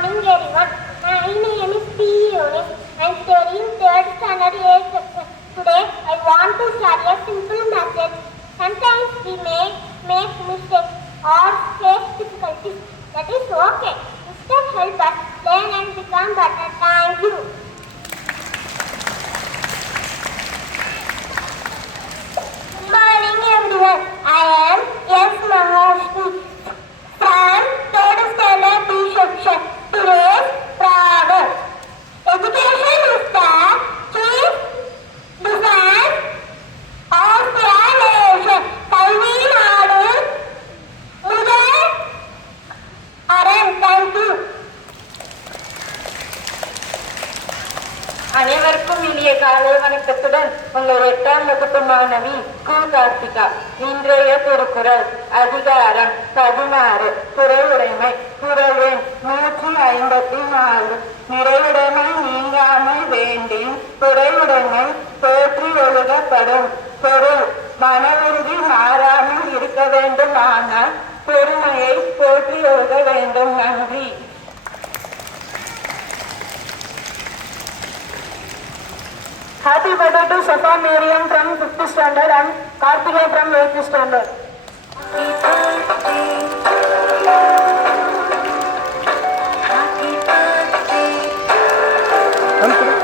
morning, everyone. My name is P. Eunice. I am studying third standard A section. Today, I want to share a simple message. Sometimes we make mistakes or face difficulties. That is okay. Mistakes help us learn and become better. Thank you. Good morning, everyone. I am S. Mahashni from third standard B section. Today's proverb. Education is the chief defense of the nation. கல்வி நாடு முதல் அரண். Thank you. அனைவருக்கும் இனிய காலை வணக்கத்துடன் உங்கள் 8ஆம் வகுப்பு மாணவி கு. கார்த்திகா. இன்றைய திருக்குறள் அதிகாரம் 16 துறையுடைமை. குறள் எண் 154. நிறையுடைமை நீங்காமை வேண்டின் துறையுடைமை போற்றி ஒழுகப்படும். பொருள் மன உறுதி மாறாமல் இருக்க வேண்டுமானால் பொறுமையை போற்றி ஒழுக வேண்டும். நன்றி. Happy birthday to Safa Miriam from 5th standard and Karthika from 8th standard. Happy birthday.